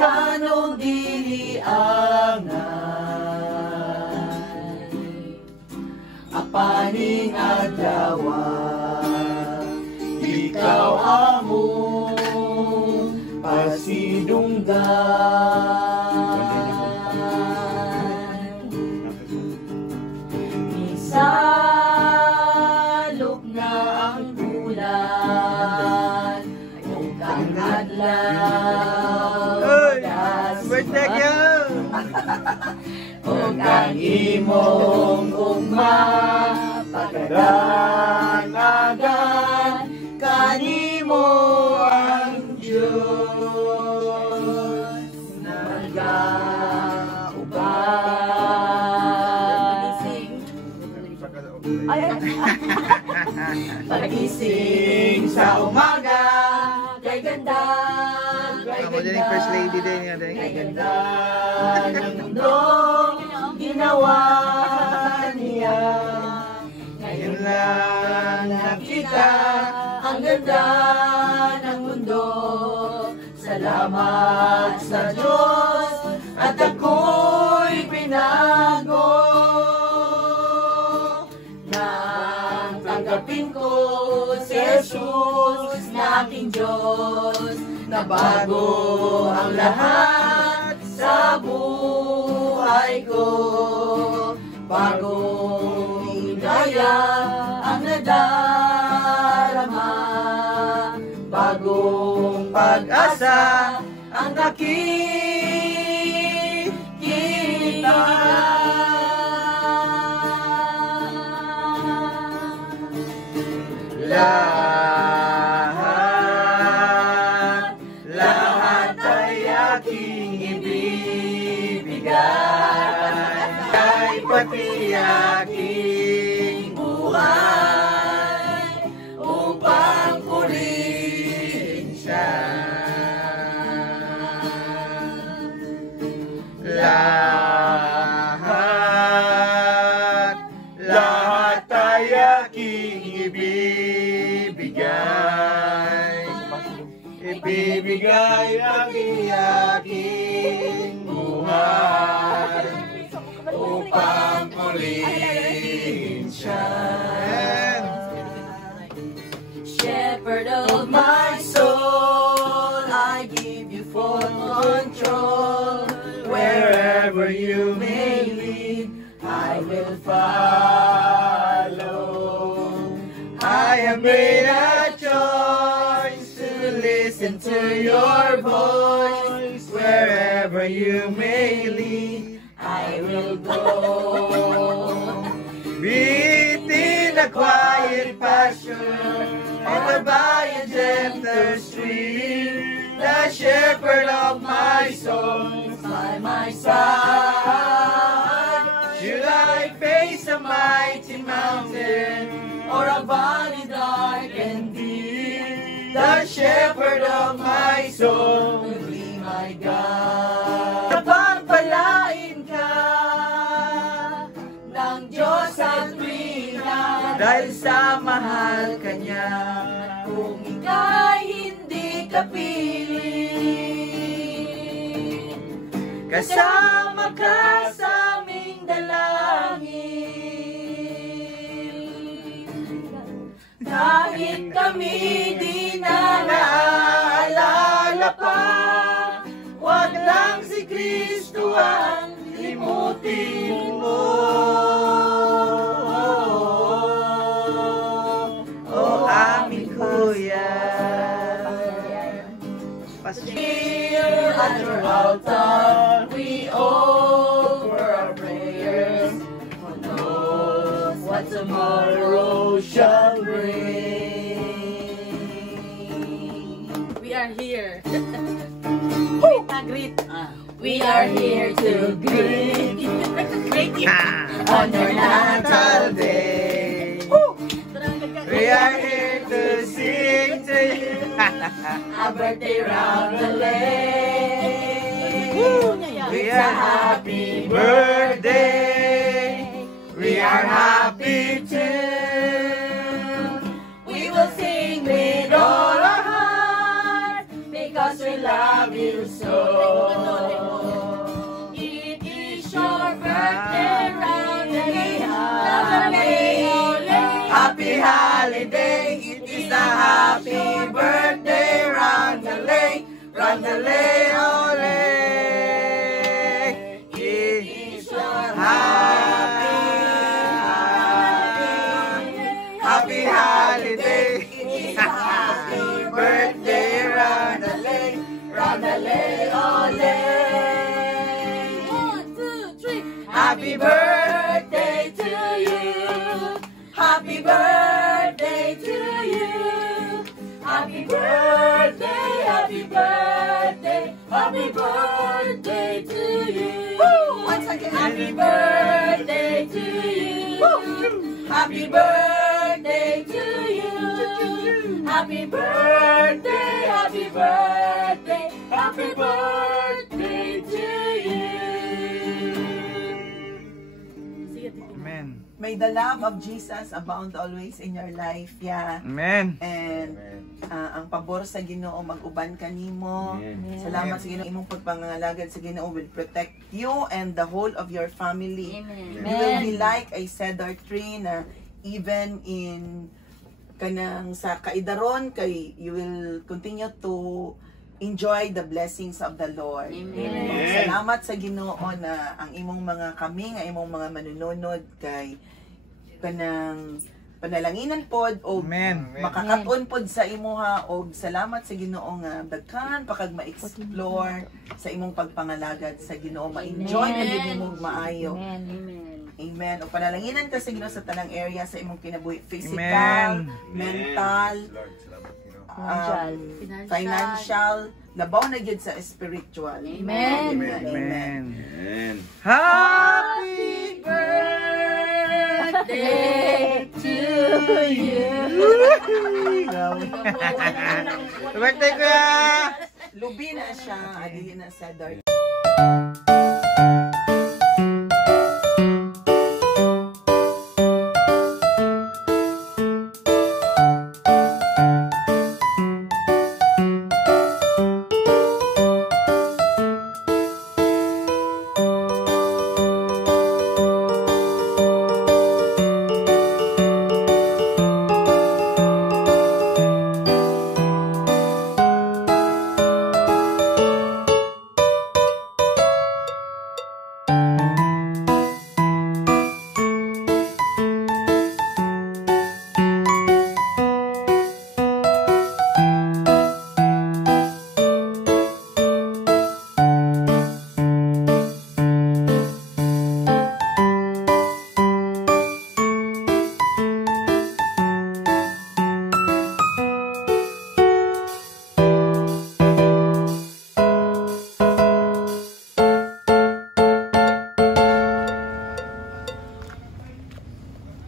sanong diliangan. Apaning adlawa, ikaw among pasidunggan. Isalok na ang bulan, kung kang adlaw kung kang imong ugma pagdanagan kanimo ang Diyos nag-aubay. Pagising sa umaga, kay ganda, kay First lady din nga din. kay ganda ng mundo ginawa niya. Ngayon lang nakita ang ganda ng mundo. Salamat sa Diyos at ako'y pinago. Nang tanggapin ko si Jesus na aking Diyos, na bago ang lahat sa buhay ko. Bagong hidaya ang nadarama, bagong pag-asa ang nakikita. Lahat ay aking ibibigay, ay pati aking buhay, upang purihin siya. Lahat ay aking ibibigay ang aking buhay, upang purihin siya. Shepherd of my soul, I give you full control. Wherever you may lead, I will follow. I have made a choice to listen to your voice. Wherever you may lead, I will go. Be it in a quiet pasture or by a gentle stream, the shepherd of my soul is by my side. Should I face a mighty mountain or a valley dark and deep, the shepherd of my soul will be my God. Napagpalain ka ng Diyos at Trina, dahil sa mahal ka niya. Kung ika'y hindi kapiling, kasama ka sa aming dalangin. Kahit kami di na naalala pa, wag lang si Kristo ang limutin mo. Oh, aming kuya, here at your altar, we offer our prayers. Who knows what tomorrow shall bring? We are here. We are here to greet you on your natal day. We are here to sing to you a birthday roundelay. We are happy birthday. We are happy too. We will sing with all our heart, because 'cause we love you so. It is your birthday, round the day, happy holiday. It is a happy birthday, round the lake, ole. It is your happy holiday. It is a happy birthday, round the lake, ole. 1, 2, 3. Happy birthday to you. Happy birthday to you. Happy birthday, happy birthday, happy birthday to you. Once again, happy birthday to you. Happy birthday to you. Happy birthday, happy birthday, happy birthday to you. Amen. May the love of Jesus abound always in your life, yeah. Amen. And ang pabor sa Ginoo mag-uban kanimo. Salamat sa Ginoo, imong pagpangalagad sa Ginoo will protect you and the whole of your family. Amen. You will be like a cedar tree na even in kanang sa kaidaron kay you will continue to enjoy the blessings of the Lord. Amen. Salamat sa Ginoo na ang imong mga kami nga imong mga manununod kay kanang panalanginan pod o Amen. makakaton pod sa imuha og salamat sa Ginoo nga daghan pa kag ma-explore sa imong pagpangalagad sa Ginoo, ma-enjoy na gyud imong maayo. Amen. Amen. O panalanginan ka sa Ginoo sa tanang area sa imong kinabuhi, physical, Amen. mental, financial, labaw na gyud sa spiritual. Amen. Amen. Amen. Happy Birthday to you. birthday ko ya! Lubi na siya, adili na sa dark.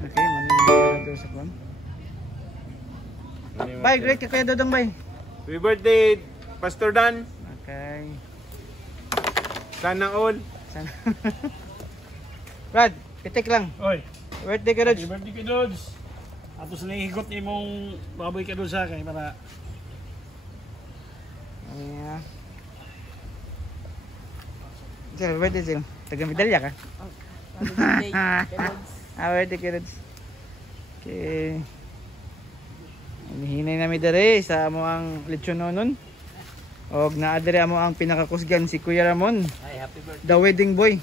Okay, manila sa kwan. Bye, great ka Kuya Dodong, bye. Happy birthday, Pastor Dan. Okay. Sana all. Sana. Brad, pitik lang. Oy, Birthday ka, Rods. birthday ka Dods. Ato sa naihigot ni mong baboy ka doon sa akin para Yeah. Sir, birthday sa'yo. Taga-medalya ka? Birthday ka, Rods. Okay. Hinihinay namin dere sa amo ang lechon nonon. Og naadere amo ang pinakakusgan si Kuya Ramon. Ay, happy birthday. The wedding boy.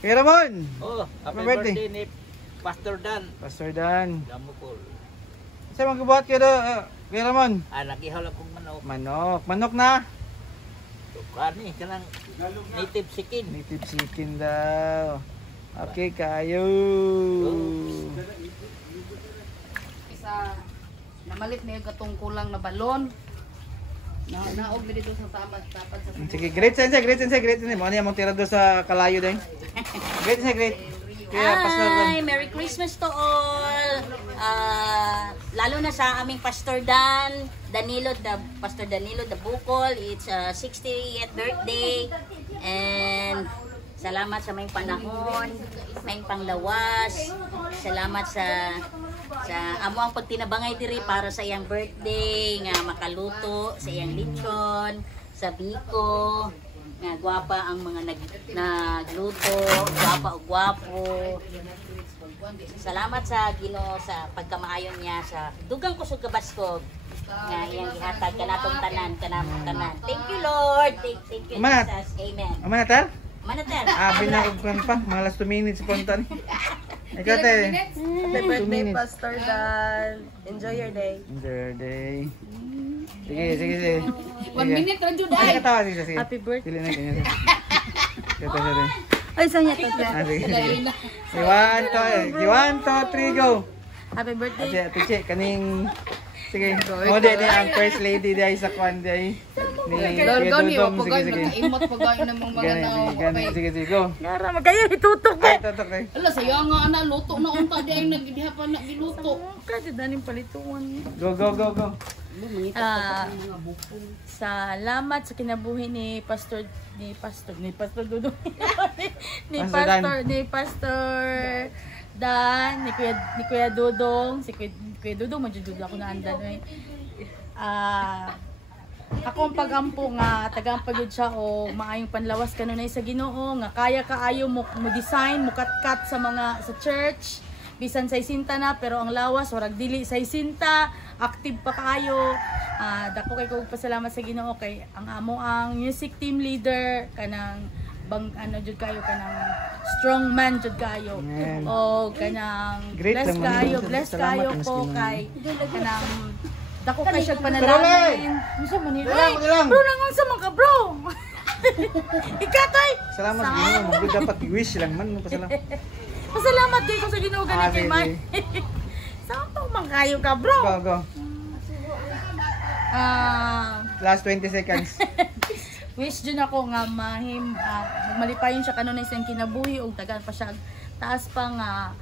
Kuya Ramon! Oh, happy Happy birthday. birthday ni Pastor Dan. Pastor Dan. Damukol. Saan magkabuhat kayo Kuya Ramon? Ah, nagihaw lang kong manok. Manok. Manok na. Kani, kanang native chicken. Native chicken daw. Okay, kayo. Isa namalit na yung katong kulang na balon. Naog na dito sa tapad sa Sige, great sense, great sense, great sense. Mo niya mong tira doon sa kalayo din. Great sense, great. Kaya Pastor Dan. Hi! Merry Christmas to all! Lalo na sa aming Pastor Dan, Pastor Danilo the Bukol. It's 60th birthday. And salamat sa may panahon, may panglawas. Salamat sa Sa amo ang pagtinabangay diri para sa iyang birthday nga makaluto sa iyang lechon, sa biko, nga gwapa ang mga nagluto, gwapa o gwapo. Salamat sa Ginoo sa pagkamaayon niya sa dugang kusog kabaskog nga iyang gihatag kanatong kanamong tanan. Thank you Lord. Thank you Manat. Jesus. Amen. Manatar? Manater. Binakugkan pa. Mga last 2 minutes punta ni. Ikaw te. Happy birthday, Pastor Dan. Enjoy your day. Enjoy your day. Sige. 1 minute ra jud Ay, ay. katawa siya sige. Happy birthday. Pili na kanya siya. Kata siya din. Ay, saan niya to? Sige. 1, 2, 3, go. Happy birthday. Ate Che, kaning sige. O di ang first lady di ay sa kwan di ay. Ni Gani Dudong. wa pagay Sige. nakaimot pagay ng mga Gani. Sige, go. Ngara, magayo, itutok ko. Ay, tutok na. Ala saya nga ana luto na unta di ay nagdihapan na giluto. Kasi daning palituan. Go. Salamat sa kinabuhi ni Pastor Dudong. ni Pastor Dan. Dan, ni Kuya Dudong, si Kuya Dudong, madududong ako na andan. Ako ang pagampo nga tagampag yun siya o maayong panlawas kanunay sa Ginoo nga kaya kaayo mo design mo kat sa mga sa church bisan sa isinta na pero ang lawas warag dili sa isinta active pa kaayo. Dako kay ko pasalamat sa Ginoo kay ang amo ang music team leader kanang jud kayo kanang strong man jud kayo. O kanang Great bless kayo Salamat, po Miss kay kanang dako kay siya panalangin. Unsa man ni? Lang. Bro lang unsa man ka, bro? Ikatay. Salamat sa Ginoo. Magud dapat wish lang man pasalamat. Pasalamat kay ko sa Ginoo gani kay sige. May. Saan pa man kayo ka, bro? Go. Last 20 seconds. Wish dyan ako nga malipayon siya kanunay siyang kinabuhi ug tagaan pa siya taas pa nga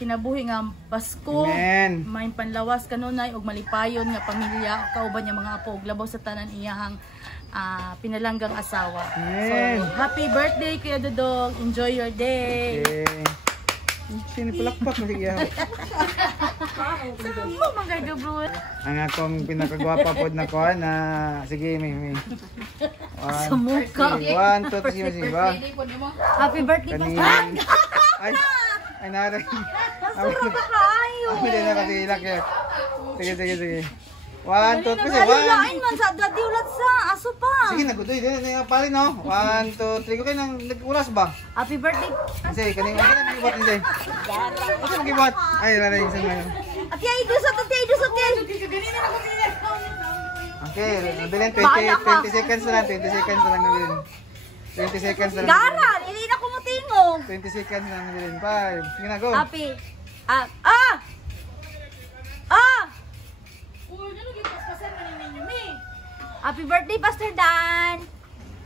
kinabuhi nga Pasko. Amen. May panlawas kanunay ug malipayon nga pamilya kauban niya mga apo ug labaw sa tanan iyahang pinalanggang asawa. Amen. So, happy birthday Kuya Dudong. Enjoy your day. Okay. Sini palakpak na siya. Saan mo mga bro? Ang akong pinakagwapa pod na ko na sige may. Sa mukha. 1, 2, 3 sige ba? Happy birthday Kaning Pastor. ay nara. Masura ka kaayo. Ako din nakatulak ya. Sige. 1, 2, 3 sige. 1. Lain man sa dadiulat sa aso pa. Sige nagutoy din na pali no. 1, 2, 3 ko kay nang nag-uras ba? Happy birthday. Sige kaning magibot ni. Ako magibot. Ay nara yung sana. Ati ay dusot. Okay, nabilin 20 seconds na lang, 20 seconds na lang nabilin. 20 seconds na lang. Garan, hindi na kumutingog. 20 seconds na lang nabilin. 5. Sige na, go. Happy. Happy birthday, Pastor Dan.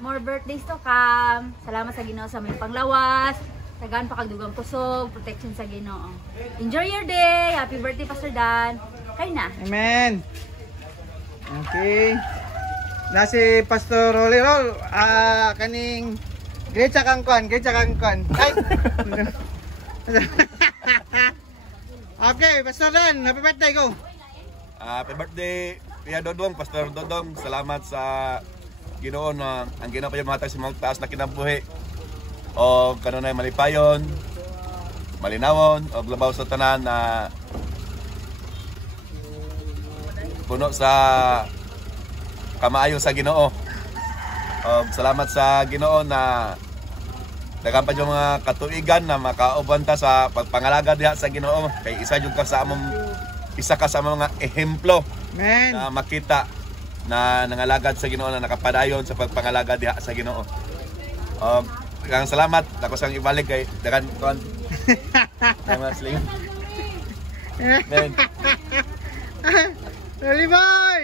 More birthdays to come. Salamat sa Ginoo sa may panglawas. Tagaan pa kagdugang kusog, protection sa Ginoo. Enjoy your day. Happy birthday, Pastor Dan. Kay na. Amen. Okay. Na si Pastor Rolly kaning great sa kangkon. Ay. Okay, Pastor Dan, happy birthday go. Happy birthday, Kuya Dodong, Pastor Dodong. Salamat sa Ginoo na ang Ginoo pa yung matag sa mga taas na kinabuhi. O kanunay malipayon, malinawon, o labaw sa tanan na puno sa kamaayo sa Ginoo. O salamat sa Ginoo na dagan yung mga katuigan na makauban ta sa pagpangalaga diha sa Ginoo. Kay isa ka sa mga ehemplo. Amen. Na makita na nangalagad sa Ginoo na nakapadayon sa pagpangalaga diha sa Ginoo. Kang salamat ako sang ibalik kay dagan kon. Salamat sling. Men. Rolly boy.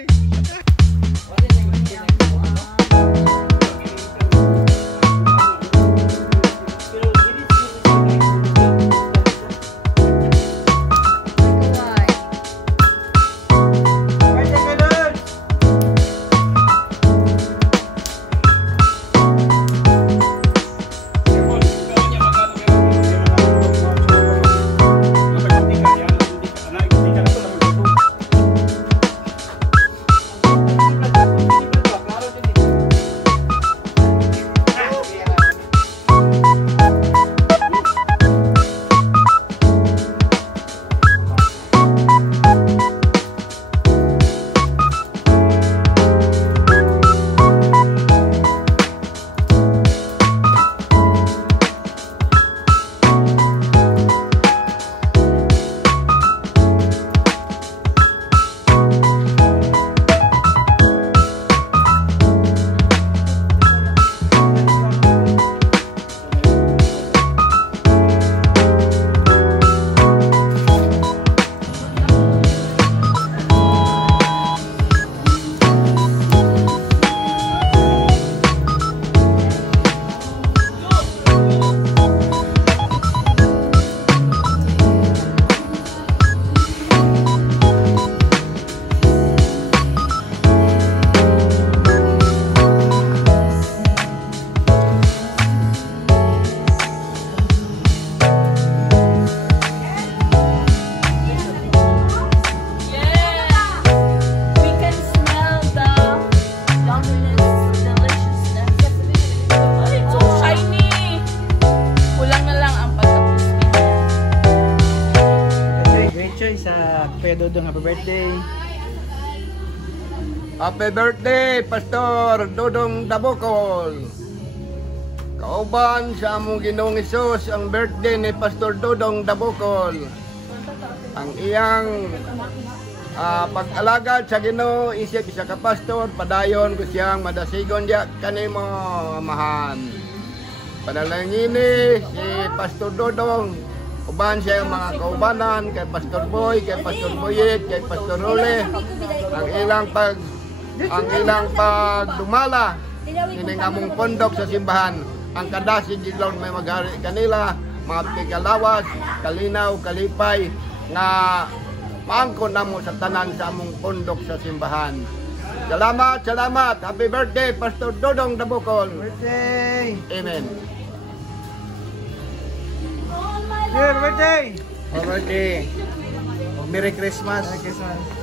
Dodong, happy birthday. Happy birthday, Pastor Dodong Dabokol. Kauban sa among Ginoong Hesus ang birthday ni Pastor Dodong Dabokol. Ang iyang pag-alagad sa Ginoo isip isa ka pastor, padayon ko siyang madasigon diya kanimo amahan. Panalangini si Pastor Dodong, uban siya ang mga kaubanan kay Pastor Boy, kay Pastor Boyet, kay Pastor Role, ang ilang pagdumala ining among pondok sa simbahan. Ang kadasi gidlaw may maghari kanila, mga pigalawas, kalinaw, kalipay nga maangkon namo sa tanan sa among pondok sa simbahan. Salamat, salamat. Happy birthday, Pastor Dodong Dabokol. Birthday! Amen. Happy birthday! Happy birthday. Merry Christmas! Merry Christmas!